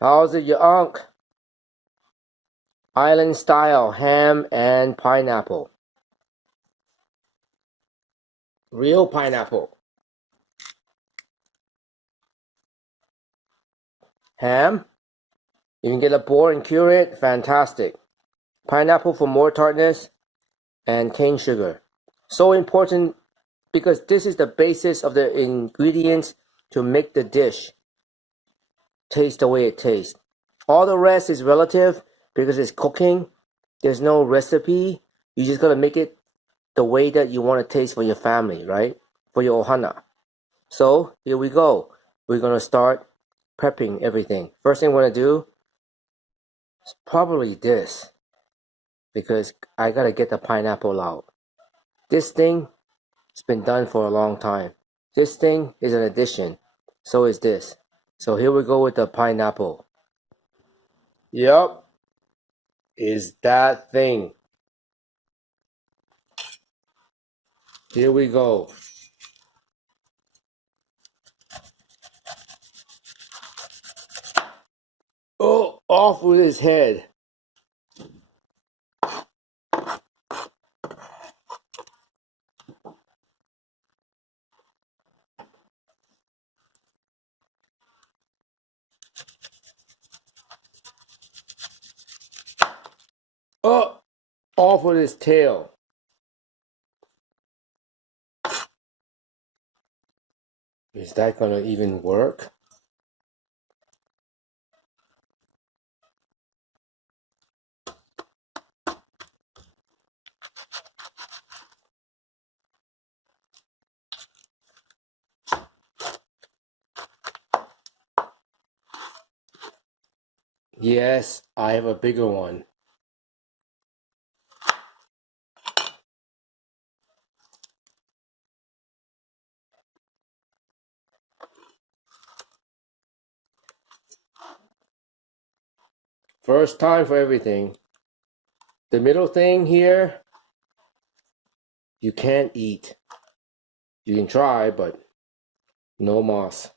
How's it, your unc? Island style ham and pineapple. Real pineapple. Ham. You can get a boar and cure it. Fantastic. Pineapple for more tartness and cane sugar. So important because this is the basis of the ingredients to make the dish taste the way it tastes. All the rest is relative because it's cooking. There's no recipe. You just gotta make it the way that you want to taste for your family, right? For your ohana. So here we go. We're gonna start prepping everything. First thing we're gonna do is probably this because I gotta get the pineapple out. This thing has been done for a long time. This thing is an addition. So is this. So here we go with the pineapple. Yup, is that thing. Here we go. Oh, off with his head. Oh, off with his tail. Is that gonna even work? Yes, I have a bigger one. First time for everything. The middle thing here, you can't eat. You can try, but no moss.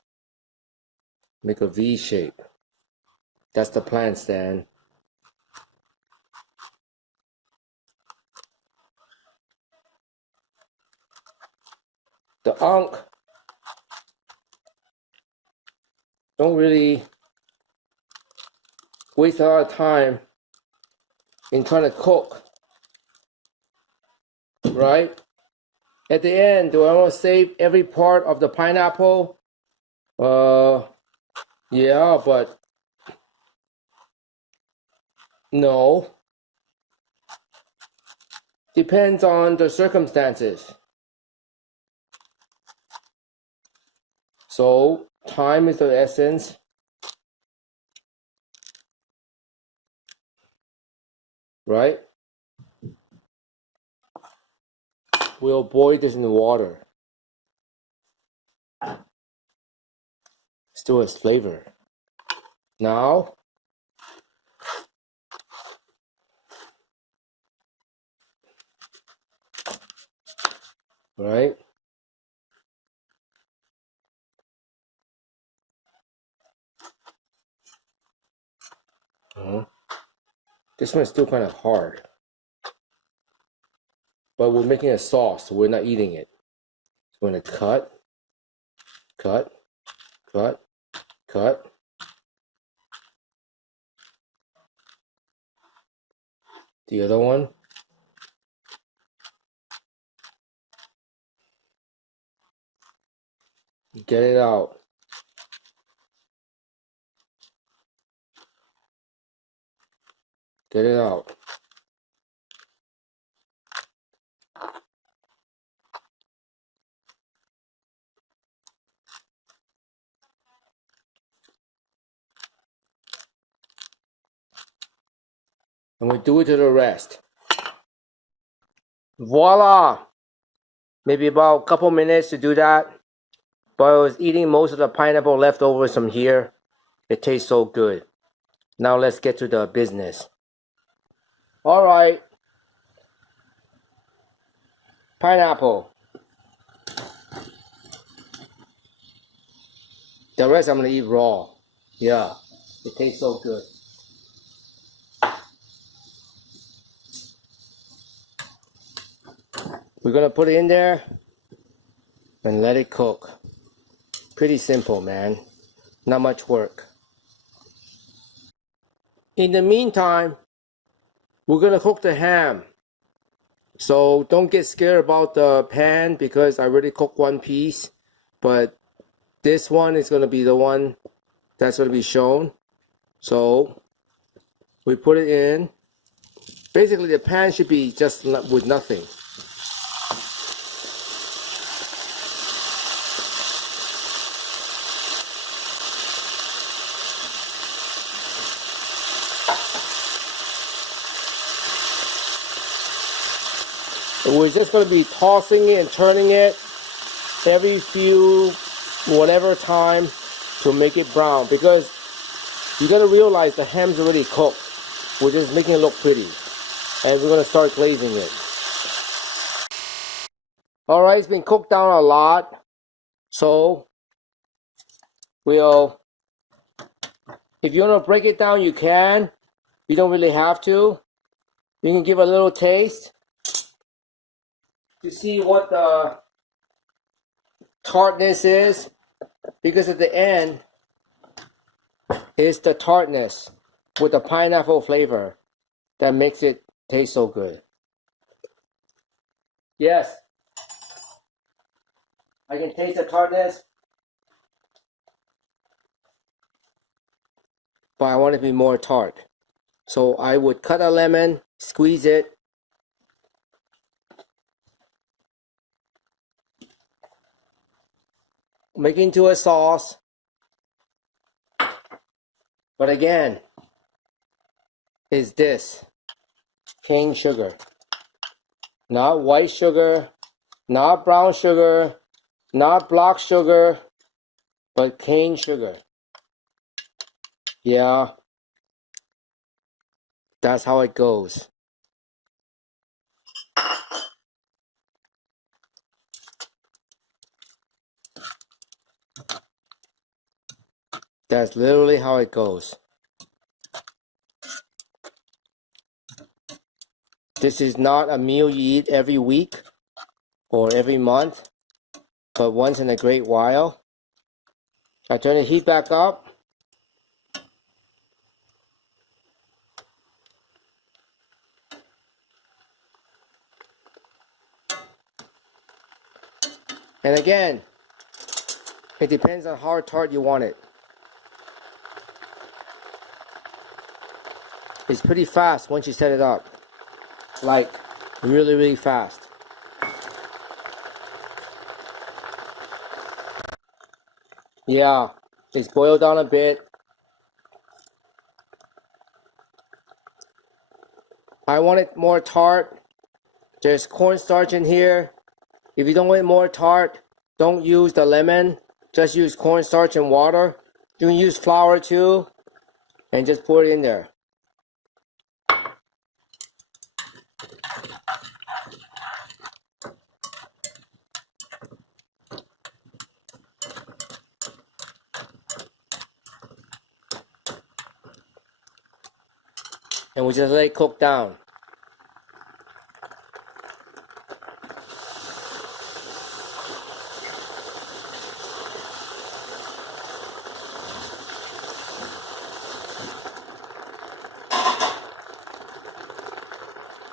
Make a V shape. That's the plan, Stan. The Ankh don't really waste a lot of time in trying to cook, right? At the end, do I want to save every part of the pineapple? Yeah, but no. Depends on the circumstances. So, time is the essence. Right? We'll boil this in the water. Still has flavor. Now, right? This one's still kind of hard. But we're making a sauce, so we're not eating it. So we're going to cut, cut, cut, cut. The other one. Get it out. Get it out. And we do it to the rest. Voila! Maybe about a couple minutes to do that. But I was eating most of the pineapple leftovers from here. It tastes so good. Now let's get to the business. Alright. Pineapple. The rest I'm gonna eat raw. Yeah. It tastes so good. We're gonna put it in there and let it cook. Pretty simple, man. Not much work. In the meantime, we're gonna cook the ham. So don't get scared about the pan because I already cooked one piece, but this one is gonna be the one that's gonna be shown. So we put it in. Basically the pan should be just with nothing. We're just going to be tossing it and turning it every few whatever time to make it brown, because you got to realize the ham's already cooked. We're just making it look pretty, and we're going to start glazing it. Alright, it's been cooked down a lot, so we'll, if you want to break it down you can. You don't really have to. You can give a little taste to see what the tartness is, because at the end is the tartness with the pineapple flavor that makes it taste so good. Yes, I can taste the tartness, but I want it to be more tart. So I would cut a lemon, squeeze it, make it into a sauce. But again, is this cane sugar. Not white sugar, not brown sugar, not block sugar, but cane sugar. Yeah, that's how it goes. That's literally how it goes. This is not a meal you eat every week or every month, but once in a great while. I turn the heat back up. And again, it depends on how tart you want it. It's pretty fast once you set it up. Like, really, really fast. Yeah, it's boiled down a bit. I want it more tart. There's cornstarch in here. If you don't want it more tart, don't use the lemon. Just use cornstarch and water. You can use flour too, and just pour it in there. And we just let it cook down.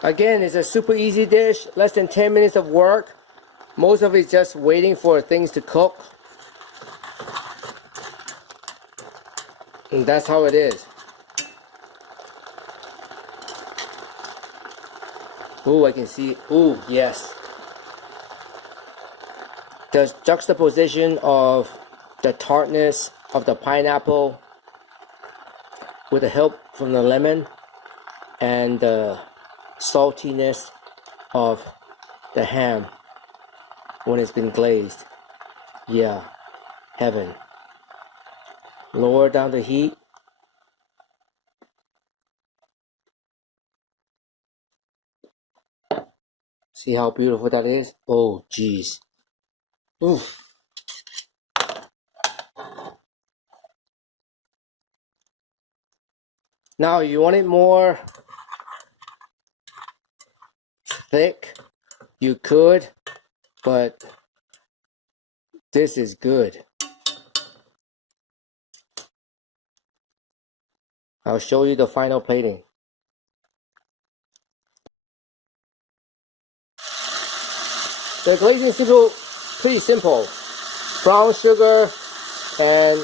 Again, it's a super easy dish, less than 10 minutes of work. Most of it's just waiting for things to cook. And that's how it is. Ooh, I can see, ooh, yes. The juxtaposition of the tartness of the pineapple with the help from the lemon and the saltiness of the ham when it's been glazed. Yeah, heaven. Lower down the heat. See how beautiful that is? Oh, geez. Oof. Now, you want it more thick, you could, but this is good. I'll show you the final plating. The glazing is pretty simple. Brown sugar and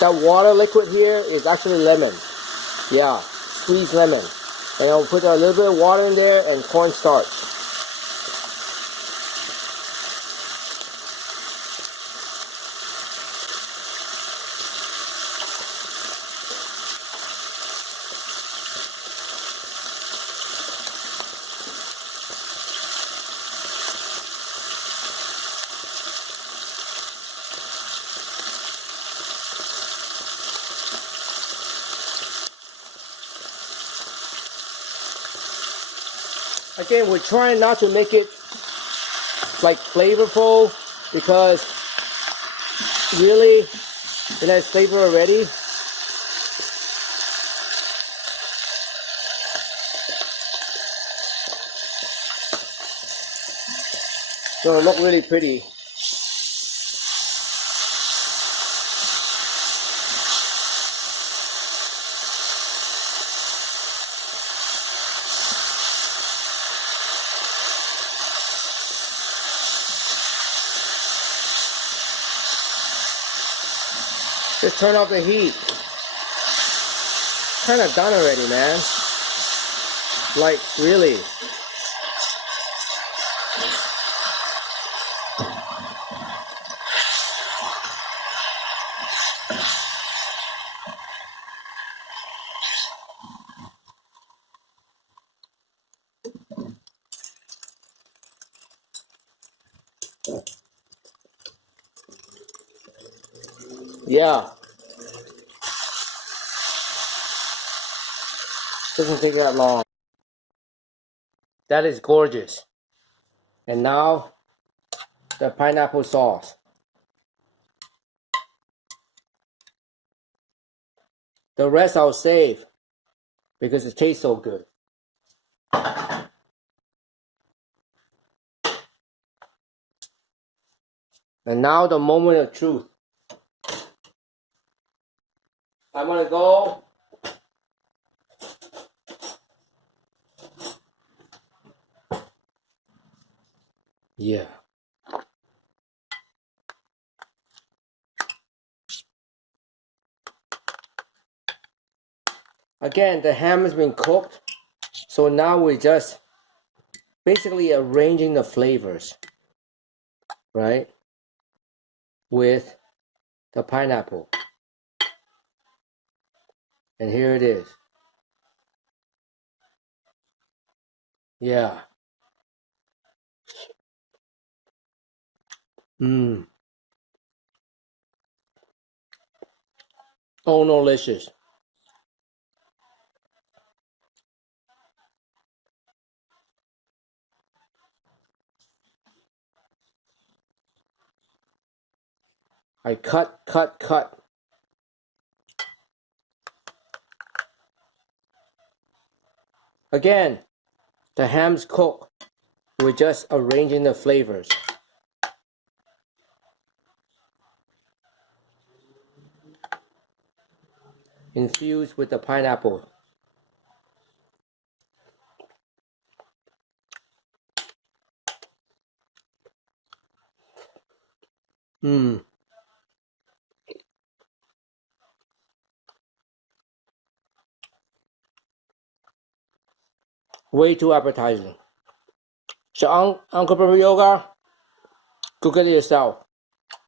that water liquid here is actually lemon. Yeah, squeezed lemon. And I'll put a little bit of water in there and cornstarch. Again, we're trying not to make it like flavorful because really it has flavor already. So it'll look really pretty. Just turn off the heat. Kind of done already, man. Like, really. Yeah. Doesn't take that long. That is gorgeous. And now, the pineapple sauce. The rest I'll save because it tastes so good. And now the moment of truth. I'm gonna go yeah. Again, the ham has been cooked, so now we're just basically arranging the flavors, right, with the pineapple. And here it is. Yeah. Mmm. Oh, no, delicious. I cut. Again, the ham's cooked. We're just arranging the flavors. Infused with the pineapple. Mmm. Way too appetizing. So, Uncle Papa Yoga, cook it yourself.